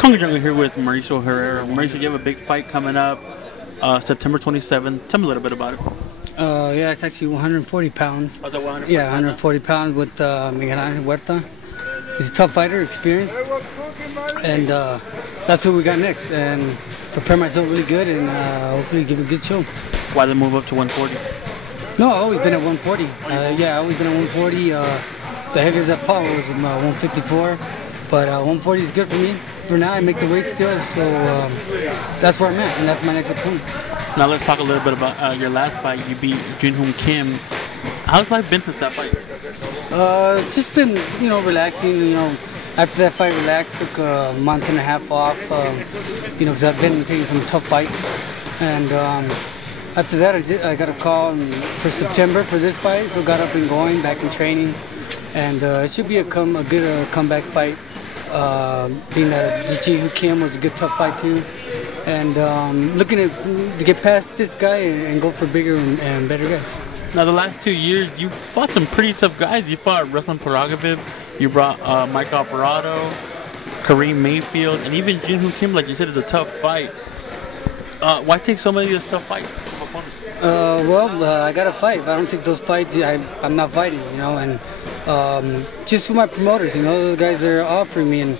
Conga Jungle here with Mauricio Herrera. Mauricio, you have a big fight coming up September 27th. Tell me a little bit about it. Yeah, it's actually 140 pounds. Oh, is that 140 Yeah, 140 pounds with Mke Alvarado. He's a tough fighter, experienced, and that's what we got next. And prepare myself really good and hopefully give a good show. Why the move up to 140? No, I've always been at 140. Yeah, I've always been at 140. The heaviest I fought was 154, but 140 is good for me. For now, I make the weight still, so that's where I'm at, and that's my next opponent. Now let's talk a little bit about your last fight. You beat Jun-Hoon Kim. How's life been since that fight? It's just been, relaxing. After that fight, relaxed. Took a month and a half off. Because I've been taking some tough fights, and after that, I got a call for September for this fight. So got up and going, back in training, and it should be a good comeback fight. Being that Jun-Hoon Kim was a good tough fight too, and looking to get past this guy and go for bigger and better guys. Now the last 2 years, you fought some pretty tough guys. You fought Wrestling Provodnikov, you brought Mke Alvarado, Kareem Mayfield, and even Jun-Hoon Kim, like you said, is a tough fight. Why take so many of these tough fights? I got to fight. If I don't take those fights, I'm not fighting, and just for my promoters, those guys are offering me, and,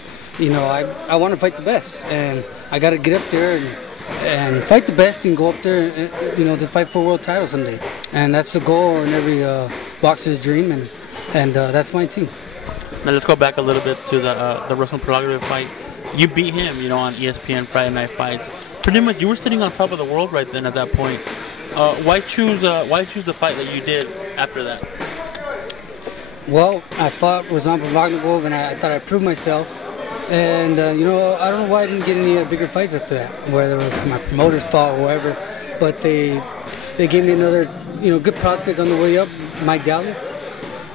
I want to fight the best, and I got to get up there and fight the best and go up there, to fight for a world title someday. And that's the goal in every boxer's dream, and that's mine too. Now let's go back a little bit to the Wrestling Provodnikov fight. You beat him, on ESPN Friday Night Fights. Pretty much, you were sitting on top of the world right then at that point. Why choose the fight that you did after that? Well, I fought Provodnikov, and I thought I proved myself. And I don't know why I didn't get any bigger fights after that, whether it was my promoter's fault or whatever. But they gave me another good prospect on the way up, Mike Dallas,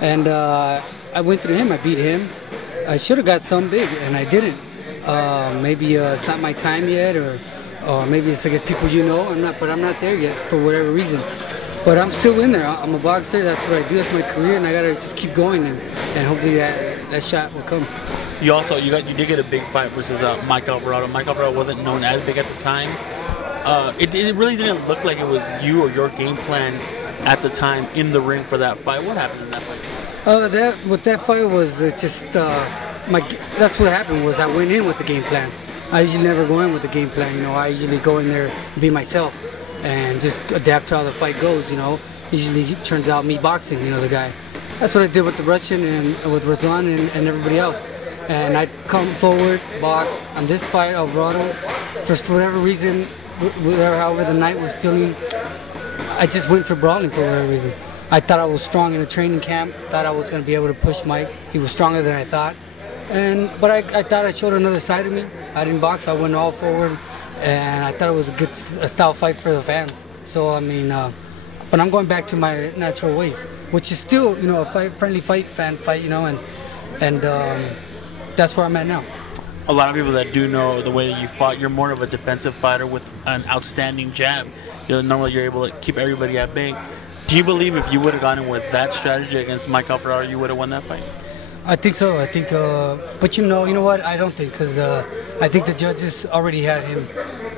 and I went through him. I beat him. I should have got some big, and I didn't. Maybe it's not my time yet, or maybe it's against people I'm not there yet for whatever reason. But I'm still in there. I'm a boxer. That's what I do. That's my career, and I gotta just keep going, and hopefully that shot will come. You did get a big fight versus Mke Alvarado. Mke Alvarado wasn't known as big at the time. It really didn't look like it was you or your game plan at the time in the ring for that fight. What happened in that fight? That fight was just that's what happened. Was I went in with the game plan. I usually never go in with the game plan. I usually go in there and be myself and just adapt to how the fight goes. Usually it turns out me boxing. The guy. That's what I did with the Russian and with Razan and everybody else. And I'd come forward, box on this fight, Alvarado. For whatever reason, however the night was feeling, I just went for brawling for whatever reason. I thought I was strong in the training camp. Thought I was going to be able to push Mike. He was stronger than I thought. But I thought I showed another side of me. I didn't box. I went all forward, and I thought it was a good style fight for the fans. So but I'm going back to my natural ways, which is still a friendly fan fight, and that's where I'm at now. A lot of people that do know the way that you fought, you're more of a defensive fighter with an outstanding jab. Normally you're able to keep everybody at bay. Do you believe if you would have gone in with that strategy against Mke Alvarado, you would have won that fight? I think so. I think, but you know what? I don't think, because I think the judges already had him.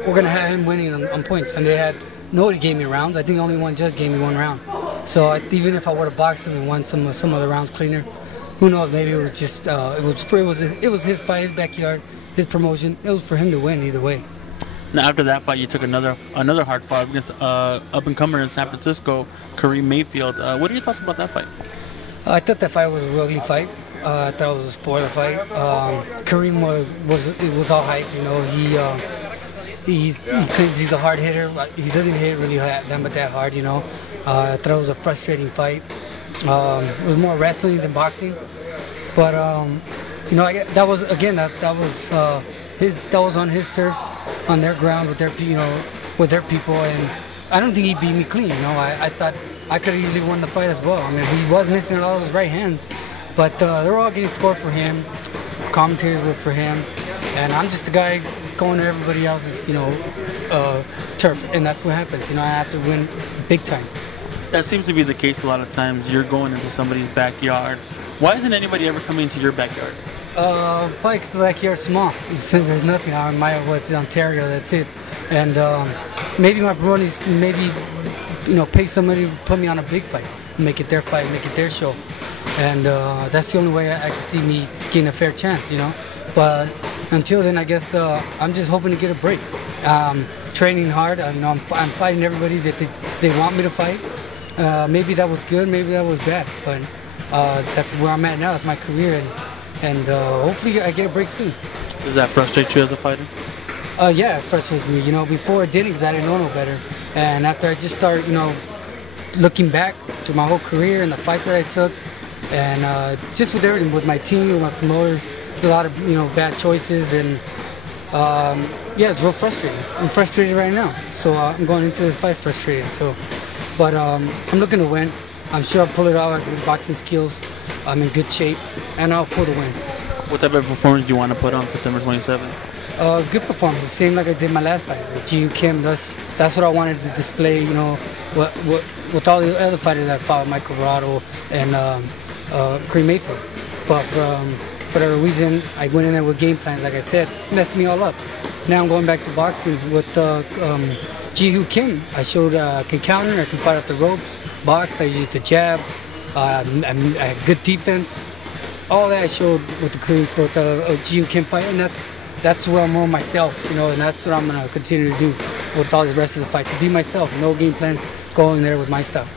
We're gonna have him winning on points, and nobody gave me rounds. I think only one judge gave me one round. So even if I would have boxed him and won some other rounds cleaner, who knows? Maybe it was just it was his fight, his backyard, his promotion. It was for him to win either way. Now after that fight, you took another hard fight against up and comer in San Francisco, Kareem Mayfield. What are your thoughts about that fight? I thought that fight was a ugly fight. I thought it was a spoiler fight. Kareem was all hype. He claims he's a hard hitter. He doesn't hit really that hard. I thought it was a frustrating fight. It was more wrestling than boxing, but that was on his turf, on their ground with their people, and I don't think he beat me clean. I thought I could have easily won the fight as well. He was missing a lot of his right hands, but they're all getting scored for him. Commentators were for him, and I'm just the guy going to everybody else's turf, and that's what happens. I have to win big time. That seems to be the case a lot of times. You're going into somebody's backyard. Why isn't anybody ever coming into your backyard? Probably 'cause the backyard's small. There's nothing out in my what's Ontario. That's it. And maybe my bronies, maybe pay somebody to put me on a big fight, make it their fight, make it their show. And that's the only way I can see me getting a fair chance, But until then, I guess I'm just hoping to get a break. Training hard, I'm fighting everybody that they want me to fight. Maybe that was good, maybe that was bad, but that's where I'm at now. It's my career, and hopefully I get a break soon. Does that frustrate you as a fighter? Yeah, it frustrates me. Before it didn't, because I didn't know no better. And after I just started, looking back to my whole career and the fights that I took, and just with everything, with my team, with my promoters, a lot of bad choices, and yeah, it's real frustrating. I'm frustrated right now, so I'm going into this fight frustrated. But I'm looking to win. I'm sure I'll pull it out. I have good boxing skills. I'm in good shape, and I'll pull the win. What type of performance do you want to put on September 27th? Good performance, the same like I did my last fight with Ji Kim. That's what I wanted to display. With all the other fighters that fought, Mke Alvarado and Mayfield. But for whatever reason, I went in there with game plans. Like I said, messed me all up. Now I'm going back to boxing with Ji Kim. I showed I can counter, I can fight off the ropes, box. I used the jab. I had good defense. All that I showed with the Ji Kim fight, and that's where I'm on myself, and that's what I'm gonna continue to do with all the rest of the fights. To be myself, no game plan, go in there with my stuff.